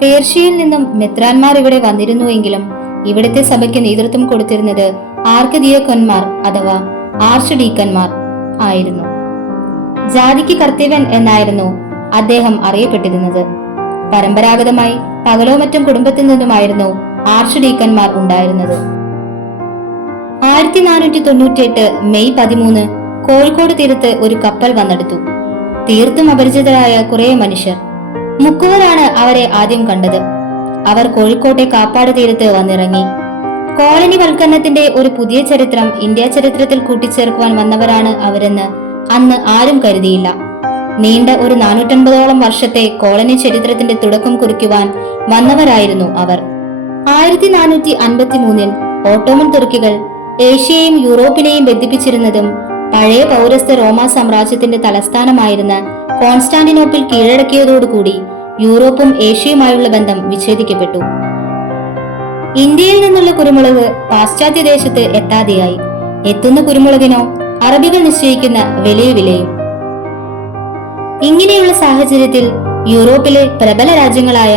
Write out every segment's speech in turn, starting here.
പേർഷ്യയിൽ നിന്നും മെത്രാന്മാർ ഇവിടെ വന്നിരുന്നുവെങ്കിലും ഇവിടുത്തെ സഭയ്ക്ക് നേതൃത്വം കൊടുത്തിരുന്നത് ആർക്ക് ദിയക്കൊന്മാർ അഥവാ ആർച്ച് ഡീക്കന്മാർ ആയിരുന്നു. ജാതിക്ക് കർത്തവ്യൻ എന്നായിരുന്നു അദ്ദേഹം അറിയപ്പെട്ടിരുന്നത്. പരമ്പരാഗതമായി പകലോ മറ്റും കുടുംബത്തിൽ നിന്നുമായിരുന്നു ആർച്ച് ഡീക്കന്മാർ ഉണ്ടായിരുന്നത്. ആയിരത്തി നാനൂറ്റി തൊണ്ണൂറ്റിയെട്ട് മെയ് പതിമൂന്ന് കോഴിക്കോട് തീരത്ത് ഒരു കപ്പൽ വന്നെടുത്തു. തീർത്തും അപരിചിതരായ കുറെ മനുഷ്യർ മുക്കുവരാണ് അവരെ ആദ്യം കണ്ടത്. അവർ കോഴിക്കോട്ടെ കാപ്പാട് തീരത്ത് വന്നിറങ്ങി. കോളനി വൽക്കരണത്തിന്റെ ഒരു പുതിയ ചരിത്രം ഇന്ത്യ ചരിത്രത്തിൽ കൂട്ടിച്ചേർക്കുവാൻ വന്നവരാണ് അവരെന്ന് അന്ന് ആരും കരുതിയില്ല. നീണ്ട ഒരു നാനൂറ്റൻപതോളം വർഷത്തെ കോളനി ചരിത്രത്തിന്റെ തുടക്കം കുറിക്കുവാൻ വന്നവരായിരുന്നു അവർ. ആയിരത്തി നാനൂറ്റി അൻപത്തി മൂന്നിൽ ഓട്ടോമൻ തുർക്കികൾ ഏഷ്യയെയും യൂറോപ്പിനെയും ബന്ധിപ്പിച്ചിരുന്നതും പഴയ പൗരസ്ത്യ റോമാ സാമ്രാജ്യത്തിന്റെ തലസ്ഥാനമായിരുന്ന കോൺസ്റ്റാന്റിനോപ്പിൾ കീഴടക്കിയതോടുകൂടി യൂറോപ്പും ഏഷ്യയുമായുള്ള ബന്ധം വിച്ഛേദിക്കപ്പെട്ടു. ഇന്ത്യയിൽ നിന്നുള്ള കുരുമുളക് പാശ്ചാത്യ ദേശത്ത് എത്താതെയായി. എത്തുന്ന കുരുമുളകിനോ അറബികൾ നിശ്ചയിക്കുന്ന വലിയ വിലയും. ഇങ്ങനെയുള്ള സാഹചര്യത്തിൽ യൂറോപ്പിലെ പ്രബല രാജ്യങ്ങളായ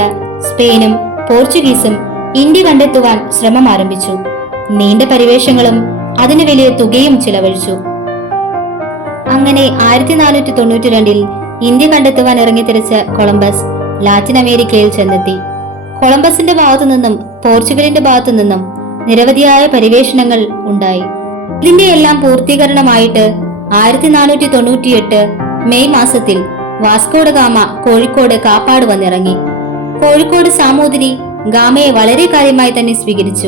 സ്പെയിനും പോർച്ചുഗീസും ഇന്ത്യ കണ്ടെത്തുവാൻ ശ്രമം ആരംഭിച്ചു. നീണ്ട പരിവേഷങ്ങളും അതിന് വലിയ തുകയും ചിലവഴിച്ചു. അങ്ങനെ ആയിരത്തി നാനൂറ്റി തൊണ്ണൂറ്റി രണ്ടിൽ ഇന്ത്യ കണ്ടെത്തുവാൻ ഇറങ്ങി തിരിച്ച് കൊളംബസ് ലാറ്റിൻ അമേരിക്കയിൽ ചെന്നെത്തി. കൊളംബസിന്റെ ഭാഗത്തു നിന്നും പോർച്ചുഗലിന്റെ ഭാഗത്തു നിന്നും നിരവധിയായ പരിവേഷണങ്ങൾ ഉണ്ടായി. ഇതിന്റെ എല്ലാം പൂർത്തീകരണമായിട്ട് ആയിരത്തി നാനൂറ്റി തൊണ്ണൂറ്റിയെട്ട് മെയ് മാസത്തിൽ വാസ്കോഡ ഗാമ കോഴിക്കോട് കാപ്പാട് വന്നിറങ്ങി. കോഴിക്കോട് സാമൂതിരി ഗാമയെ വളരെ കാര്യമായി തന്നെ സ്വീകരിച്ചു.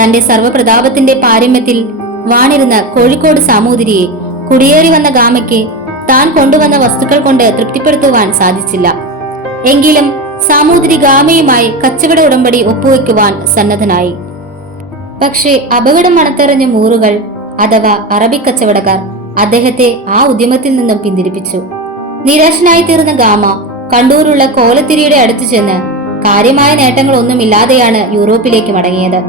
തന്റെ സർവപ്രതാപത്തിന്റെ പാരമ്യത്തിൽ വാണിരുന്ന കോഴിക്കോട് സാമൂതിരിയെ കുടിയേറി വന്ന ഗാമയ്ക്ക് താൻ കൊണ്ടുവന്ന വസ്തുക്കൾ കൊണ്ട് തൃപ്തിപ്പെടുത്തുവാൻ സാധിച്ചില്ല. എങ്കിലും സാമൂതിരി ഗാമയുമായി കച്ചവട ഉടമ്പടി ഒപ്പുവെക്കുവാൻ സന്നദ്ധനായി. പക്ഷേ അപകടം മണത്തെറിഞ്ഞ മൂറുകൾ അഥവാ അറബി കച്ചവടക്കാർ അദ്ദേഹത്തെ ആ ഉദ്യമത്തിൽ നിന്നും പിന്തിരിപ്പിച്ചു. നിരാശനായി തീർന്ന ഗാമ കണ്ടൂരുള്ള കോലത്തിരിയുടെ അടുത്തു ചെന്ന് കാര്യമായ നേട്ടങ്ങളൊന്നുമില്ലാതെയാണ് യൂറോപ്പിലേക്ക് മടങ്ങിയത്.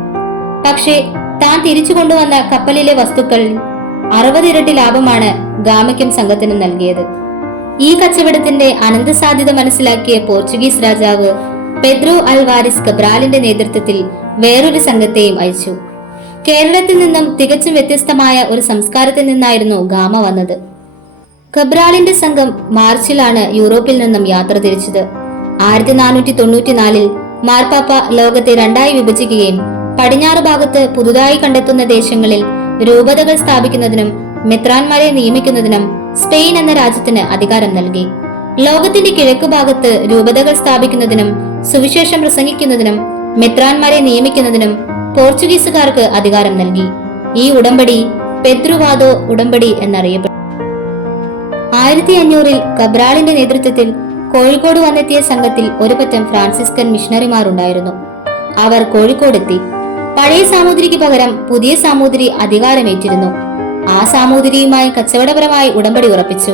പക്ഷേ താൻ തിരിച്ചു കൊണ്ടുവന്ന കപ്പലിലെ വസ്തുക്കളിൽ അറുപത് ഇരട്ടി ലാഭമാണ് ഗാമയ്ക്കും സംഘത്തിനും നൽകിയത്. ഈ കച്ചവടത്തിന്റെ അനന്ത സാധ്യത മനസ്സിലാക്കിയ പോർച്ചുഗീസ് രാജാവ് പെദ്രോ അൽവാരിസ് കബ്രാലിന്റെ നേതൃത്വത്തിൽ വേറൊരു സംഘത്തെയും അയച്ചു. കേരളത്തിൽ നിന്നും തികച്ചും വ്യത്യസ്തമായ ഒരു സംസ്കാരത്തിൽ നിന്നായിരുന്നു ഗാമ വന്നത്. കബ്രാളിന്റെ സംഘം മാർച്ചിലാണ് യൂറോപ്പിൽ നിന്നും യാത്ര തിരിച്ചത്. ആയിരത്തി നാനൂറ്റി തൊണ്ണൂറ്റിനാലിൽ മാർപ്പാപ്പ ലോകത്തെ രണ്ടായി വിഭജിക്കുകയും പടിഞ്ഞാറ് ഭാഗത്ത് പുതുതായി കണ്ടെത്തുന്ന ദേശങ്ങളിൽ രൂപതകൾ സ്ഥാപിക്കുന്നതിനും മെത്രാന്മാരെ നിയമിക്കുന്നതിനും സ്പെയിൻ എന്ന രാജ്യത്തിന് അധികാരം നൽകി. ലോകത്തിന്റെ കിഴക്ക് ഭാഗത്ത് രൂപതകൾ സ്ഥാപിക്കുന്നതിനും സുവിശേഷം പ്രസംഗിക്കുന്നതിനും മെത്രാന്മാരെ നിയമിക്കുന്നതിനും പോർച്ചുഗീസുകാർക്ക് അധികാരം നൽകി. ഈ ഉടമ്പടി പെദ്രുവാദോ ഉടമ്പടി എന്നറിയപ്പെട്ടു. ആയിരത്തി അഞ്ഞൂറിൽ കബ്രാളിന്റെ നേതൃത്വത്തിൽ കോഴിക്കോട് വന്നെത്തിയ സംഘത്തിൽ ഒരു പറ്റം ഫ്രാൻസിസ്കൻ മിഷണറിമാരുണ്ടായിരുന്നു. അവർ കോഴിക്കോടെത്തി. പഴയ സാമൂതിരിക്ക് പകരം പുതിയ സാമൂതിരി അധികാരമേറ്റിരുന്നു. ആ സാമൂതിരിയുമായി കച്ചവടപരമായി ഉടമ്പടി ഉറപ്പിച്ചു.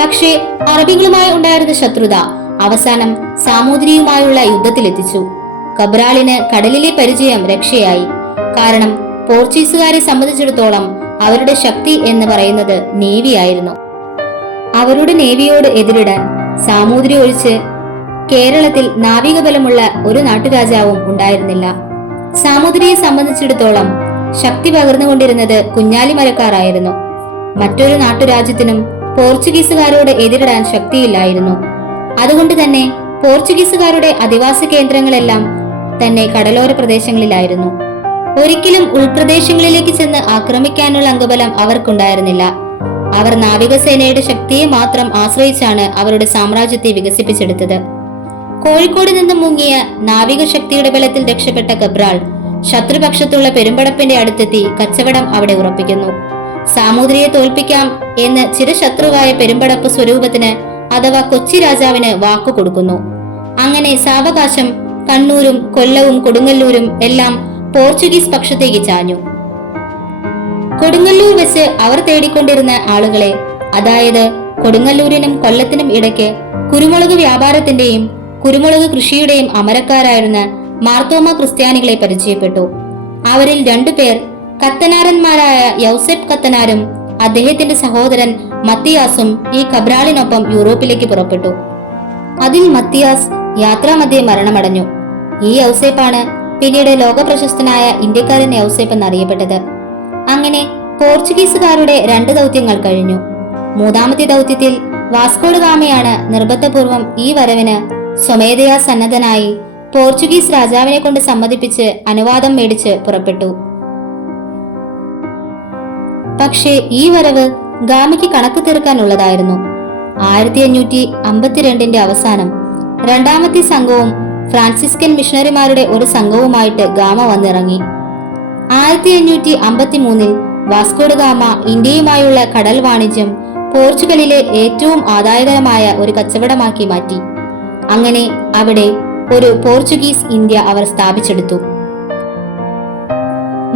പക്ഷേ അറബികളുമായി ഉണ്ടായിരുന്ന ശത്രുത അവസാനം സാമൂതിരിയുമായുള്ള യുദ്ധത്തിലെത്തിച്ചു. കബ്രാളിന് കടലിലെ പരിചയം രക്ഷയായി. കാരണം പോർച്ചുഗീസുകാരെ സംബന്ധിച്ചിടത്തോളം അവരുടെ ശക്തി എന്ന് പറയുന്നത് നേവിയായിരുന്നു അവരുടെ നേവിയോട് എതിരിടാൻ സാമൂതിരി ഒഴിച്ച് കേരളത്തിൽ നാവികബലമുള്ള ഒരു നാട്ടുരാജാവും ഉണ്ടായിരുന്നില്ല. സാമൂതിരിയെ സംബന്ധിച്ചിടത്തോളം ശക്തി പകർന്നുകൊണ്ടിരുന്നത് കുഞ്ഞാലി മരക്കാറായിരുന്നു മറ്റൊരു നാട്ടുരാജ്യത്തിനും പോർച്ചുഗീസുകാരോട് എതിരിടാൻ ശക്തിയില്ലായിരുന്നു. അതുകൊണ്ട് തന്നെ പോർച്ചുഗീസുകാരുടെ അധിവാസ കേന്ദ്രങ്ങളെല്ലാം തന്നെ കടലോര പ്രദേശങ്ങളിലായിരുന്നു. ഒരിക്കലും ഉൾപ്രദേശങ്ങളിലേക്ക് ചെന്ന് ആക്രമിക്കാനുള്ള അംഗബലം അവർക്കുണ്ടായിരുന്നില്ല. അവർ നാവികസേനയുടെ ശക്തിയെ മാത്രം ആശ്രയിച്ചാണ് അവരുടെ സാമ്രാജ്യത്തെ വികസിപ്പിച്ചെടുത്തത്. കോഴിക്കോട് നിന്നും മുങ്ങിയ നാവിക ശക്തിയുടെ ബലത്തിൽ രക്ഷപ്പെട്ട ഗബ്രാൾ ശത്രുപക്ഷത്തുള്ള പെരുമ്പടപ്പിന്റെ അടുത്തെത്തി കച്ചവടം അവിടെ ഉറപ്പിക്കുന്നു. സാമൂതിരിയെ തോൽപ്പിക്കാം എന്ന് ചിരശത്രുവായ പെരുമ്പടപ്പ് സ്വരൂപത്തിന് അഥവാ കൊച്ചി രാജാവിന് വാക്കു കൊടുക്കുന്നു. അങ്ങനെ സാവകാശം കണ്ണൂരും കൊല്ലവും കൊടുങ്ങല്ലൂരും എല്ലാം പോർച്ചുഗീസ് പക്ഷത്തേക്ക് ചാഞ്ഞു. കൊടുങ്ങല്ലൂർ വെച്ച് അവർ തേടിക്കൊണ്ടിരുന്ന ആളുകളെ അതായത് കൊടുങ്ങല്ലൂരിനും കൊല്ലത്തിനും ഇടയ്ക്ക് കുരുമുളക് വ്യാപാരത്തിന്റെയും കുരുമുളക് കൃഷിയുടെയും അമരക്കാരായിരുന്ന മാർത്തോമ ക്രിസ്ത്യാനികളെ പരിചയപ്പെട്ടു. അവരിൽ രണ്ടുപേർ കത്തനാരന്മാരായ യൗസെഫ് കത്തനാരും അദ്ദേഹത്തിന്റെ സഹോദരൻ മത്തിയാസും ഈ കബ്രാളിനൊപ്പം യൂറോപ്പിലേക്ക് പുറപ്പെട്ടു. അതിൽ മത്തിയാസ് യാത്രാമധ്യേ മരണമടഞ്ഞു. ഈ യൗസേപ്പാണ് പിന്നീട് ലോകപ്രശസ്തനായ ഇന്ത്യക്കാരൻ യൗസേപ്പ് എന്നറിയപ്പെട്ടത്. അങ്ങനെ പോർച്ചുഗീസുകാരുടെ രണ്ട് ദൗത്യങ്ങൾ കഴിഞ്ഞു. മൂന്നാമത്തെ ദൗത്യത്തിൽ വാസ്കോഡ് ഗാമയാണ് നിർബന്ധപൂർവം ഈ വരവിന് സ്വമേധയാ സന്നദ്ധനായി പോർച്ചുഗീസ് രാജാവിനെ കൊണ്ട് സമ്മതിപ്പിച്ച് അനുവാദം മേടിച്ച് പുറപ്പെട്ടു. പക്ഷേ ഈ വരവ് ഗാമയ്ക്ക് കണക്ക് തീർക്കാനുള്ളതായിരുന്നു. ആയിരത്തി അഞ്ഞൂറ്റി അമ്പത്തിരണ്ടിന്റെ അവസാനം രണ്ടാമത്തെ സംഘവും ഫ്രാൻസിസ്കൻ മിഷണറിമാരുടെ ഒരു സംഘവുമായിട്ട് ഗാമ വന്നിറങ്ങി. ആയിരത്തി അഞ്ഞൂറ്റി അമ്പത്തി മൂന്നിൽ വാസ്കോഡ് ഗാമ ഇന്ത്യയുമായുള്ള കടൽ വാണിജ്യം പോർച്ചുഗലിലെ ഏറ്റവും ആദായകരമായ ഒരു കച്ചവടമാക്കി മാറ്റി. അങ്ങനെ അവിടെ ഒരു പോർച്ചുഗീസ് ഇന്ത്യ അവർ സ്ഥാപിച്ചെടുത്തു.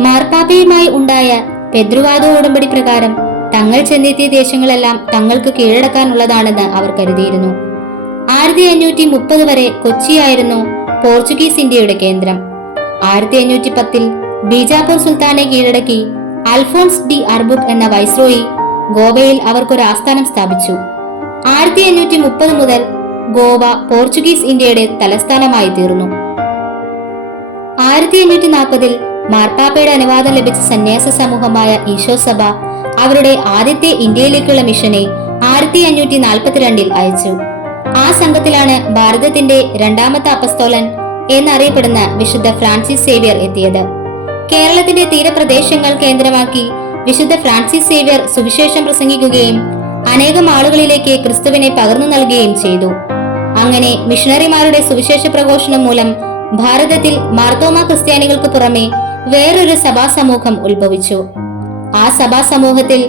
മാർപ്പാപ്പയുമായി ഉണ്ടായ പെദ്രുവാദ ഉടമ്പടി പ്രകാരം തങ്ങൾ ചെന്നെത്തിയ ദേശങ്ങളെല്ലാം തങ്ങൾക്ക് കീഴടക്കാനുള്ളതാണെന്ന് അവർ കരുതിയിരുന്നു. ആയിരത്തി അഞ്ഞൂറ്റി മുപ്പത് വരെ കൊച്ചിയായിരുന്നു പോർച്ചുഗീസ് ഇന്ത്യയുടെ കേന്ദ്രം. ആയിരത്തി അഞ്ഞൂറ്റി പത്തിൽ ബീജാപൂർ സുൽത്താനെ കീഴടക്കി അൽഫോൺസ് ഡി അർബുക് എന്ന വൈസ്രോയി ഗോവയിൽ അവർക്കൊരു ആസ്ഥാനം സ്ഥാപിച്ചു. ആയിരത്തി അഞ്ഞൂറ്റി മുപ്പത് മുതൽ ഗോവ പോർച്ചുഗീസ് ഇന്ത്യയുടെ തലസ്ഥാനമായി തീർന്നു. ആയിരത്തി എണ്ണൂറ്റി നാൽപ്പതിൽ മാർപ്പാപ്പയുടെ അനുവാദം ലഭിച്ച സന്യാസ സമൂഹമായ ഈശോ സഭ അവരുടെ ആദ്യത്തെ ഇന്ത്യയിലേക്കുള്ള മിഷനെ ആയിരത്തി അഞ്ഞൂറ്റി നാൽപ്പത്തിരണ്ടിൽ അയച്ചു. ആ സംഘത്തിലാണ് ഭാരതത്തിന്റെ രണ്ടാമത്തെ അപസ്തോലൻ എന്നറിയപ്പെടുന്ന വിശുദ്ധ ഫ്രാൻസിസ് സേവ്യർ എത്തിയത്. കേരളത്തിന്റെ തീരപ്രദേശങ്ങൾ കേന്ദ്രമാക്കി വിശുദ്ധ ഫ്രാൻസിസ് സേവ്യർ സുവിശേഷം പ്രസംഗിക്കുകയും അനേകം ആളുകളിലേക്ക് ക്രിസ്തുവിനെ പകർന്നു നൽകുകയും ചെയ്തു. അങ്ങനെ മിഷണറിമാരുടെ സുവിശേഷ പ്രഘോഷണം മൂലം ഭാരതത്തിൽ മാർത്തോമ ക്രിസ്ത്യാനികൾക്ക് പുറമെ വേറൊരു സഭാസമൂഹം ഉത്ഭവിച്ചു. ആ സഭാ സമൂഹത്തിൽ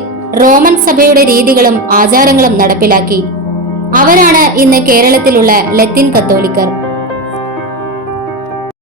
റോമൻ സഭയുടെ രീതികളും ആചാരങ്ങളും നടപ്പിലാക്കി. അവരാണ് ഇന്ന് കേരളത്തിലുള്ള ലത്തിൻ കത്തോലിക്കർ.